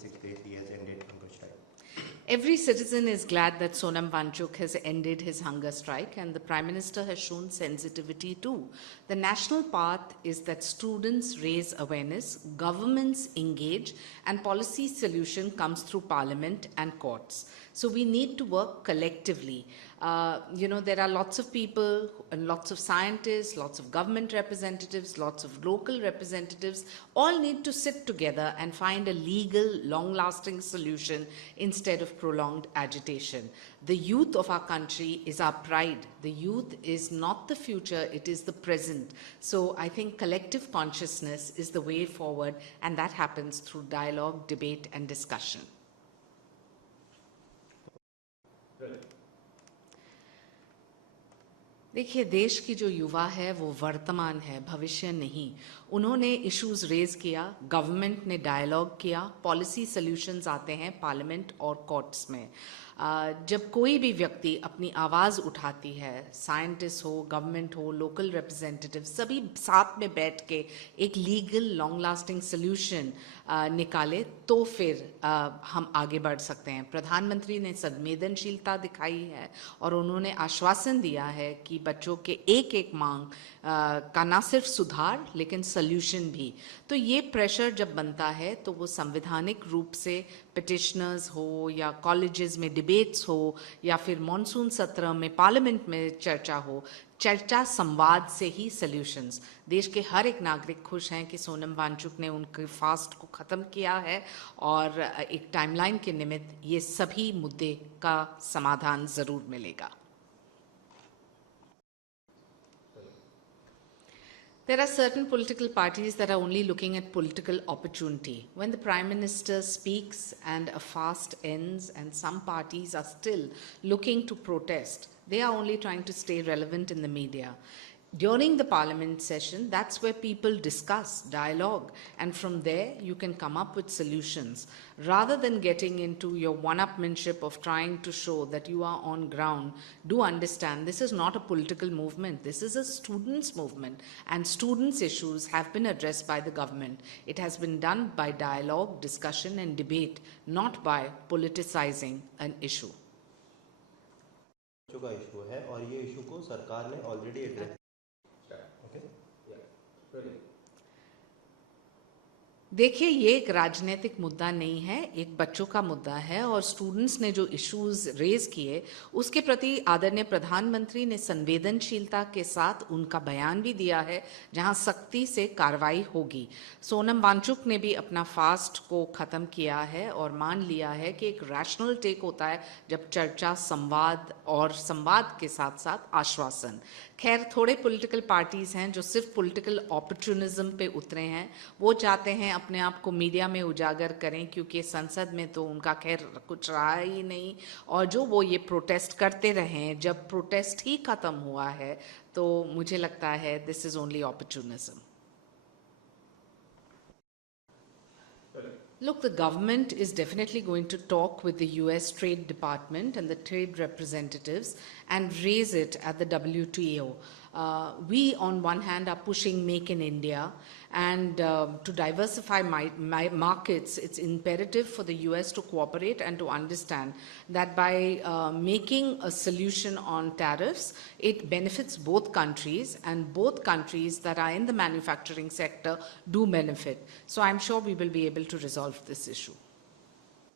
26 days he has ended hunger strike. Every citizen is glad that Sonam Wangchuk has ended his hunger strike, and the Prime Minister has shown sensitivity too. The national path is that students raise awareness, governments engage, and policy solution comes through Parliament and courts. So we need to work collectively. There are lots of people and lots of scientists, lots of government representatives, lots of local representatives, all need to sit together and find a legal, long-lasting solution instead of prolonged agitation. The youth of our country is our pride. The youth is not the future, it is the present. So I think collective consciousness is the way forward, and that happens through dialogue, debate, and discussion. देखिए, देश की जो युवा है वो वर्तमान है, भविष्य नहीं. उन्होंने इश्यूज रेज किया, गवर्नमेंट ने डायलॉग किया, पॉलिसी सॉल्यूशंस आते हैं पार्लियामेंट और कोर्ट्स में. जब कोई भी व्यक्ति अपनी आवाज़ उठाती है, साइंटिस्ट हो, गवर्नमेंट हो, लोकल रिप्रेजेंटेटिव, सभी साथ में बैठ के एक लीगल लॉन्ग लास्टिंग सोल्यूशन निकाले तो फिर हम आगे बढ़ सकते हैं. प्रधानमंत्री ने संवेदनशीलता दिखाई है और उन्होंने आश्वासन दिया है कि बच्चों के एक एक मांग का ना सिर्फ सुधार लेकिन सॉल्यूशन भी. तो ये प्रेशर जब बनता है तो वो संवैधानिक रूप से पिटिशनर्स हो या कॉलेजेस में डिबेट्स हो या फिर मॉनसून सत्र में पार्लियामेंट में चर्चा हो, चर्चा संवाद से ही सॉल्यूशंस. देश के हर एक नागरिक खुश हैं कि सोनम वांगचुक ने उनके फास्ट को ख़त्म किया है और एक टाइमलाइन के निमित्त ये सभी मुद्दे का समाधान ज़रूर मिलेगा. There are certain political parties that are only looking at political opportunity. When the Prime Minister speaks and a fast ends and some parties are still looking to protest, they are only trying to stay relevant in the media. During the Parliament session, that's where people discuss, dialogue, and from there you can come up with solutions. Rather than getting into your one-upmanship of trying to show that you are on ground, do understand this is not a political movement. This is a students' movement, and students' issues have been addressed by the government. It has been done by dialogue, discussion, and debate, not by politicizing an issue. का issue है और ये issue को सरकार ने already address. देखिए, ये एक राजनीतिक मुद्दा नहीं है, एक बच्चों का मुद्दा है और स्टूडेंट्स ने जो इश्यूज रेज किए उसके प्रति आदरणीय प्रधानमंत्री ने संवेदनशीलता के साथ उनका बयान भी दिया है जहां सख्ती से कार्रवाई होगी. सोनम वांगचुक ने भी अपना फास्ट को ख़त्म किया है और मान लिया है कि एक रैशनल टेक होता है जब चर्चा, संवाद और संवाद के साथ साथ आश्वासन. खैर, थोड़े पॉलिटिकल पार्टीज़ हैं जो सिर्फ पॉलिटिकल ऑपर्चुनिज्म पे उतरे हैं. वो चाहते हैं अपने आप को मीडिया में उजागर करें क्योंकि संसद में तो उनका खैर कुछ रहा ही नहीं और जो वो ये प्रोटेस्ट करते रहे, जब प्रोटेस्ट ही ख़त्म हुआ है तो मुझे लगता है this is only opportunism. Look, the government is definitely going to talk with the US Trade Department and the trade representatives and raise it at the WTO. We, on one hand, are pushing Make in India, and to diversify my markets, it's imperative for the US to cooperate and to understand that by making a solution on tariffs, it benefits both countries, and both countries that are in the manufacturing sector do benefit. So I'm sure we will be able to resolve this issue.